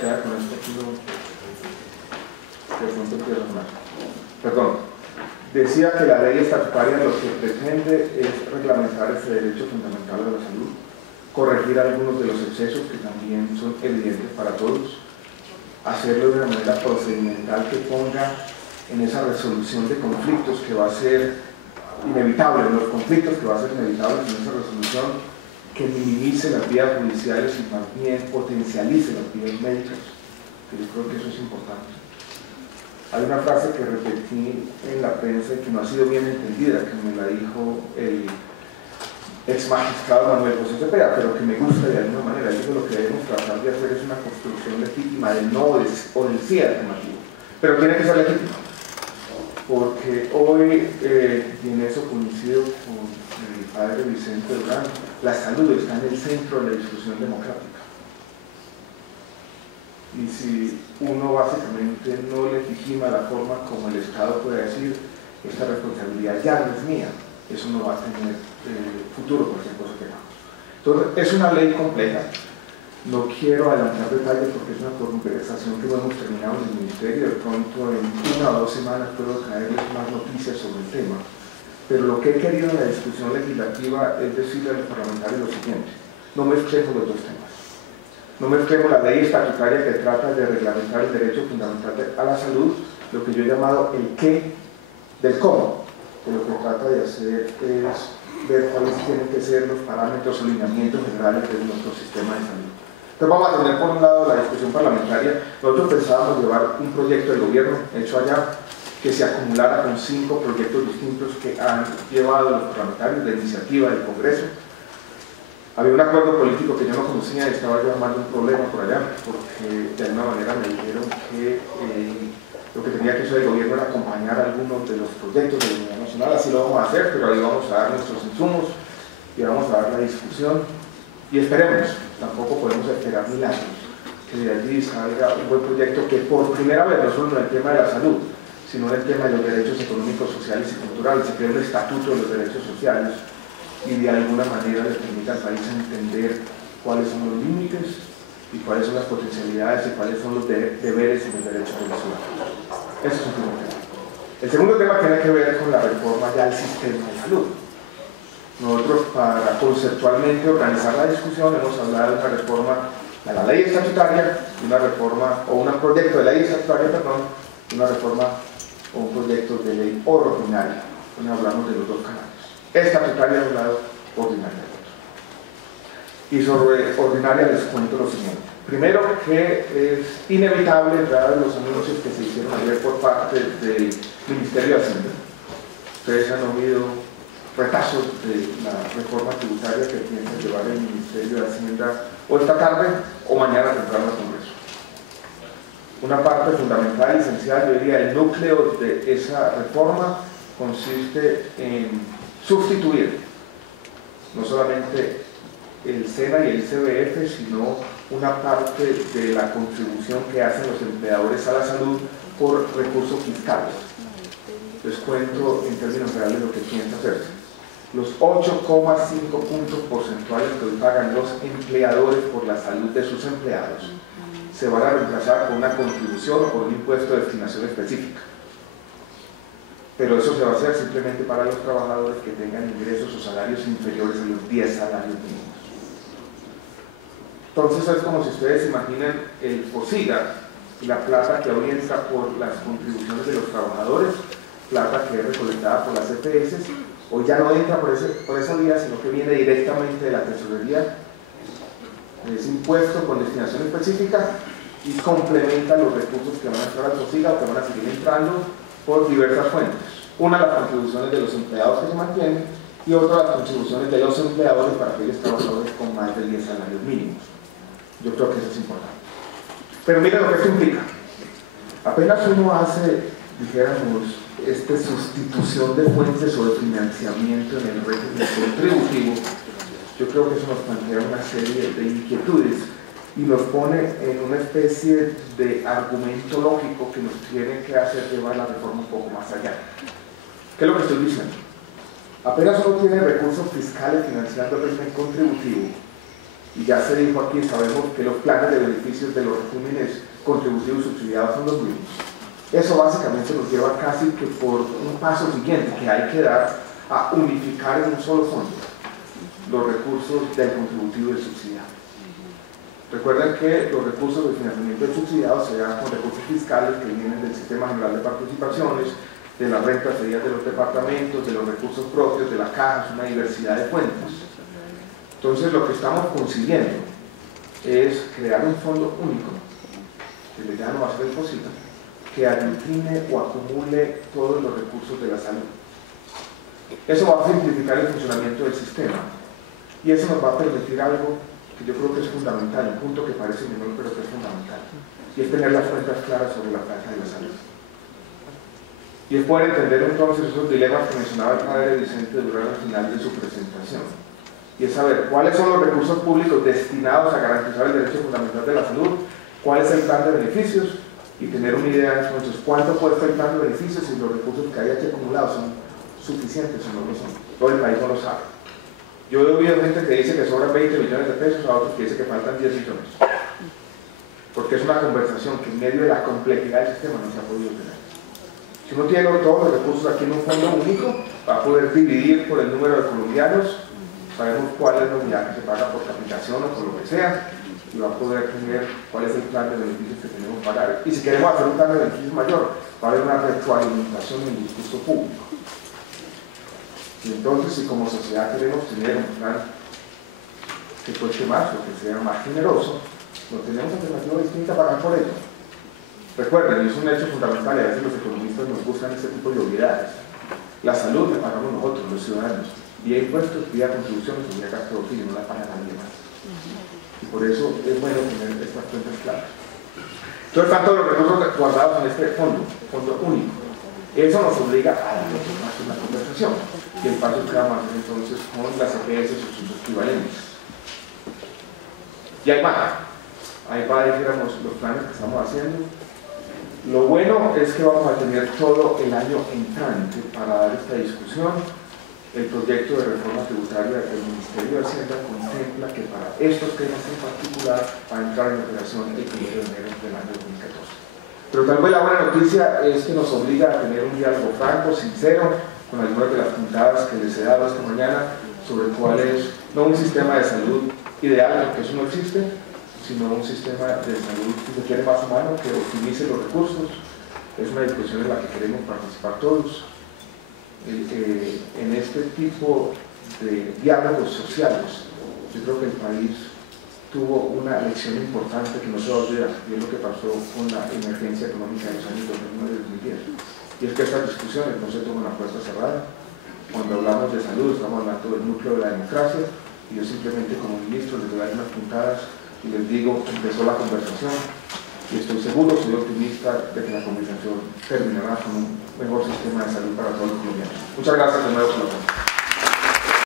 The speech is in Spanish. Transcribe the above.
Con esto de pronto quiero más. Perdón. Decía que la ley estatutaria lo que pretende es reglamentar ese derecho fundamental a la salud, corregir algunos de los excesos que también son evidentes para todos, hacerlo de una manera procedimental que ponga en esa resolución de conflictos que va a ser inevitable, en los conflictos que va a ser inevitable en esa resolución, que minimice las vías judiciales y más bien potencialice las vías médicas, que yo creo que eso es importante. Hay una frase que repetí en la prensa y que no ha sido bien entendida, que me la dijo el ex magistrado Manuel José Cepeda, pero que me gusta de alguna manera. Digo, lo que debemos tratar de hacer es una construcción legítima del no o del sí alternativo, pero tiene que ser legítima, porque hoy, y en eso coincido con el padre Vicente Durán, la salud está en el centro de la discusión democrática. Y si uno básicamente no legitima la forma como el Estado puede decir, esta responsabilidad ya no es mía, eso no va a tener futuro, cualquier cosa que hagamos. Entonces, es una ley compleja. No quiero adelantar detalles porque es una conversación que no hemos terminado en el Ministerio. De pronto, en 1 o 2 semanas puedo traerles más noticias sobre el tema. Pero lo que he querido en la discusión legislativa es decirle a los parlamentarios lo siguiente: no mezclemos los dos temas. No mezclemos la ley estatutaria que trata de reglamentar el derecho fundamental a la salud, lo que yo he llamado el qué del cómo, que lo que trata de hacer es ver cuáles tienen que ser los parámetros o lineamientos generales de nuestro sistema de salud. Entonces vamos a tener por un lado la discusión parlamentaria. Nosotros pensábamos llevar un proyecto del gobierno hecho allá que se acumulara con 5 proyectos distintos que han llevado los parlamentarios de iniciativa del Congreso. Había un acuerdo político que yo no conocía y estaba yo armando un problema por allá, porque de alguna manera me dijeron que lo que tenía que hacer el gobierno era acompañar algunos de los proyectos de la Unidad Nacional. Así lo vamos a hacer, pero ahí vamos a dar nuestros insumos y vamos a dar la discusión. Y esperemos, tampoco podemos esperar milagros, que de allí salga un buen proyecto que por primera vez, no solo en el tema de la salud, sino en el tema de los derechos económicos, sociales y culturales, se crea un estatuto de los derechos sociales y de alguna manera le permita al país entender cuáles son los límites y cuáles son las potencialidades y cuáles son los deberes y los derechos de los ciudadanos. Ese es un primer tema. El segundo tema tiene que ver con la reforma ya al sistema de salud. Nosotros, para conceptualmente organizar la discusión, hemos hablado de una reforma de la ley estatutaria, una reforma, o un proyecto de ley estatutaria, perdón, una reforma o un proyecto de ley ordinaria, donde hablamos de los dos canales. Estatutaria de un lado, ordinaria del otro. Y sobre ordinaria les cuento lo siguiente. Primero, que es inevitable, dados los anuncios que se hicieron ayer por parte del Ministerio de Hacienda. Ustedes han oído retazos de la reforma tributaria que piensa llevar el Ministerio de Hacienda o esta tarde o mañana temprano al Congreso. Una parte fundamental y esencial, yo diría el núcleo de esa reforma, consiste en sustituir no solamente el SENA y el ICBF, sino una parte de la contribución que hacen los empleadores a la salud por recursos fiscales. Les cuento en términos reales lo que piensa hacerse. Los 8,5 puntos porcentuales que hoy pagan los empleadores por la salud de sus empleados se van a reemplazar con una contribución o por un impuesto de destinación específica. Pero eso se va a hacer simplemente para los trabajadores que tengan ingresos o salarios inferiores a los 10 salarios mínimos. Entonces es como si ustedes imaginen el FOSIGA y la plata que hoy entra por las contribuciones de los trabajadores, plata que es recolectada por las EPS, hoy ya no entra por esa vía, sino que viene directamente de la tesorería, es impuesto con destinación específica y complementa los recursos que van a entrar al FOSIGA o que van a seguir entrando por diversas fuentes. Una, las contribuciones de los empleados que se mantienen, y otra, las contribuciones de los empleadores para aquellos trabajadores con más de 10 salarios mínimos. Yo creo que eso es importante. Pero miren lo que esto implica. Apenas uno hace, dijéramos, esta sustitución de fuentes o de financiamiento en el régimen contributivo, yo creo que eso nos plantea una serie de inquietudes y nos pone en una especie de argumento lógico que nos tiene que hacer llevar la reforma un poco más allá. ¿Qué es lo que estoy diciendo? Apenas uno tiene recursos fiscales financiando el régimen contributivo, Y ya se dijo aquí, sabemos que los planes de beneficios de los regímenes contributivos subsidiados son los mismos. Eso básicamente nos lleva casi que por un paso siguiente que hay que dar a unificar en un solo fondo los recursos del contributivo y del subsidiado. Recuerden que los recursos del financiamiento del subsidiado se dan con recursos fiscales que vienen del Sistema General de Participaciones, de las rentas cedidas de los departamentos, de los recursos propios, de la caja, una diversidad de fuentes. Entonces lo que estamos consiguiendo es crear un fondo único, que ya no va a ser posible, que aglutine o acumule todos los recursos de la salud. Eso va a simplificar el funcionamiento del sistema y eso nos va a permitir algo que yo creo que es fundamental, un punto que parece menor pero que es fundamental, y es tener las cuentas claras sobre la plata de la salud. Y es poder entender entonces esos dilemas que mencionaba el padre Vicente Durán al final de su presentación, y es saber cuáles son los recursos públicos destinados a garantizar el derecho fundamental de la salud, cuál es el plan de beneficios, y tener una idea entonces cuánto cuesta el plan de beneficios y los recursos que hay aquí acumulados son suficientes o no lo son. Todo el país no lo sabe. Yo he oído gente que dice que sobran 20 millones de pesos, a otros que dicen que faltan 10 millones. Porque es una conversación que en medio de la complejidad del sistema no se ha podido tener. Si uno tiene todos los recursos aquí en un fondo único, va a poder dividir por el número de colombianos, sabemos cuál es la unidad que se paga por capitación o por lo que sea, y va a poder tener cuál es el plan de beneficios que tenemos que pagar. Y si queremos hacer un plan de beneficios mayor, va a haber una retroalimentación en el discurso público. Y entonces, si como sociedad queremos tener un plan que cueste más o que sea más generoso, no tenemos alternativa distinta a pagar por ello. Recuerden, y es un hecho fundamental, y a veces los economistas nos buscan este tipo de obviedades. La salud la pagamos nosotros, los ciudadanos, vía impuestos, vía contribuciones o vía gasto de no la paga nadie más. Y por eso es bueno tener estas cuentas claras. Entonces, tanto los recursos guardados en este fondo único, eso nos obliga a dar más una conversación. Y el paso que vamos a hacer entonces con las EPS o sus equivalentes. Y ahí va, dijéramos, los planes que estamos haciendo. Lo bueno es que vamos a tener todo el año entrante para dar esta discusión. El proyecto de reforma tributaria del Ministerio de Hacienda contempla que para estos temas en particular va a entrar en operación el 1 de enero del año 2014. Pero tal vez la buena noticia es que nos obliga a tener un diálogo franco, sincero, con algunas de las puntadas que les he dado esta mañana sobre cuál es, no un sistema de salud ideal, porque eso no existe, sino un sistema de salud que se quiere más humano, que optimice los recursos. Es una discusión en la que queremos participar todos. En este tipo de diálogos sociales, yo creo que el país tuvo una lección importante que no se va a olvidar, y es lo que pasó con la emergencia económica en los años 2009 y 2010. Y es que estas discusiones no se toman a puerta cerrada. Cuando hablamos de salud, estamos hablando del núcleo de la democracia, y yo simplemente como ministro les doy unas puntadas y les digo, empezó la conversación, y estoy seguro, soy optimista de que la conversación terminará con un mejor sistema de salud para todos los colombianos. Muchas gracias de nuevo por la atención.